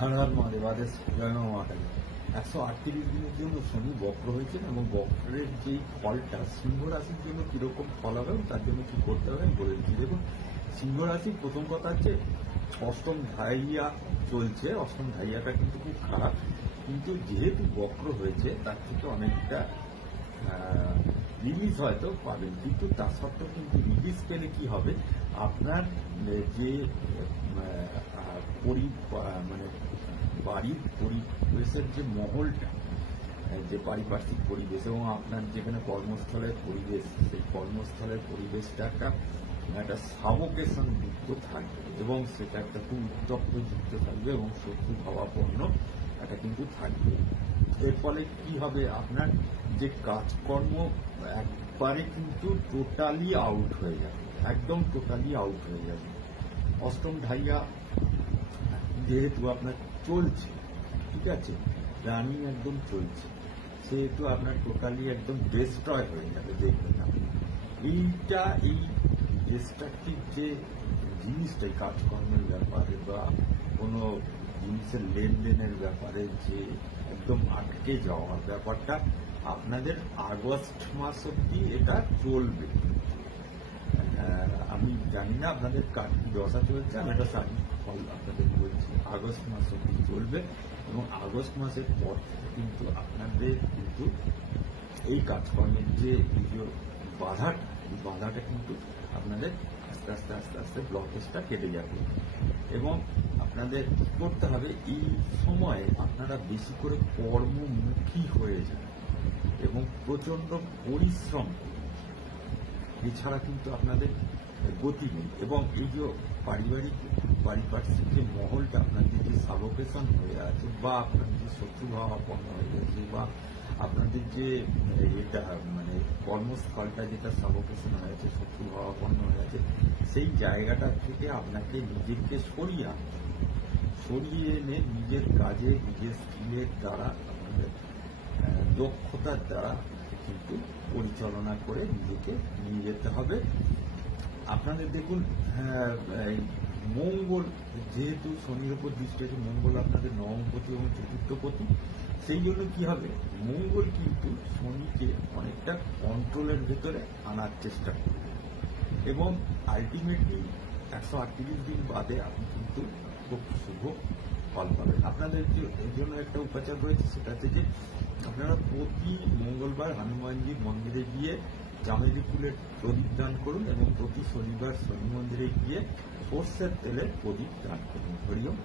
হর হর মহাদেব, আদেশ জয় মা মহাকালী। 138 দিনের জন্য শনি বক্র হয়েছেন এবং বক্রের যে ফলটা সিংহ রাশির জন্য কিরকম ফল হবে তার জন্য কি করতে হবে আমি বলে দিচ্ছি। দেখুন, সিংহ রাশির প্রথম কথা হচ্ছে অষ্টম ধাইয়া চলছে। অষ্টম ধাইয়াটা কিন্তু খুব খারাপ, কিন্তু যেহেতু বক্র হয়েছে তার থেকে অনেকটা রিলিজ হয়তো পাবেন, কিন্তু তা সত্ত্বেও কিন্তু রিলিজ পেলে কি হবে, আপনার যে মানে বাড়ির পরিবেশের যে মহলটা, যে পারিপার্শ্বিক পরিবেশ এবং আপনার যেখানে কর্মস্থলের পরিবেশ, সেই কর্মস্থলের পরিবেশটা একটা সাভোকেশন যুক্ত থাকবে এবং সেটা একটা খুব উত্তপ্ত যুক্ত থাকবে এবং শত্রু ভাবাপন্ন এটা কিন্তু থাকবে। এর ফলে কি হবে, আপনার যে কাজকর্ম একবারে কিন্তু টোটালি আউট হয়ে যাবে, একদম টোটালি আউট হয়ে যাবে। অষ্টম ঢাইয়া যেহেতু আপনার চলছে, ঠিক আছে, রানিং একদম চলছে, সেহেতু আপনার টোটালি একদম ডিস্ট্রয় হয়ে যাবে। দেখবেন আপনি এইটা, এই ডিস্ট্রাকটিভ যে জিনিসটা কাজকর্মের ব্যাপারে বা কোনো জিনিসের লেনদেনের ব্যাপারে যে একদম আটকে যাওয়ার ব্যাপারটা আপনাদের আগস্ট মাস অব্দি এটা চলবে। আমি জানি না আপনাদের কার কি দশা চলছে, আমি একটা সার্বিক ফল আপনাদের বলছি। আগস্ট মাস অব্দি চলবে এবং আগস্ট মাসের পর কিন্তু আপনাদের কিন্তু এই কাজকর্মের যে বাধাটা কিন্তু আপনাদের আস্তে আস্তে আস্তে আস্তে ব্লকেজটা কেটে যাবে এবং আপনাদের করতে হবে এই সময়ে আপনারা বেশি করে কর্মমুখী হয়ে যান এবং প্রচন্ড পরিশ্রম, এছাড়া কিন্তু আপনাদের গতি নেই। এবং এই যে পারিপার্শ্বিক যে মহলটা আপনাদের যে সাভোকেশন হয়ে আছে বা আপনার যে শত্রুভাবাপন্ন হয়ে গেছে বা আপনাদের যে এটা মানে কর্মস্থলটা যেটা সাভোকেশন হয়ে আছে, শত্রুভাবাপন্ন হয়ে আছে, সেই জায়গাটা থেকে আপনাকে নিজেকে সরিয়ে এনে নিজের কাজে, নিজের স্কিলের দ্বারা, আপনাদের দক্ষতার দ্বারা কিন্তু পরিচালনা করে নিজেকে নিয়ে যেতে হবে। আপনাদের দেখুন, মঙ্গল যেহেতু শনির উপর দৃষ্টি আছে, মঙ্গল আপনাদের নবমপতি এবং চতুর্থপতি, সেই জন্য কি হবে, মঙ্গল কিন্তু শনিকে অনেকটা কন্ট্রোলের ভেতরে আনার চেষ্টা করবে এবং আলটিমেটলি 138 দিন বাদে আপনি কিন্তু খুব শুভ ফল পাবেন। আপনাদের এই জন্য একটা উপাচার রয়েছে, সেটা হচ্ছে যে আপনারা প্রতি মঙ্গলবার হনুমানজির মন্দিরে গিয়ে চামেলি ফুলের প্রদীপ দান করুন এবং প্রতি শনিবার শনি মন্দিরে গিয়ে সর্ষের তেলের প্রদীপ দান করুন। হরিওম।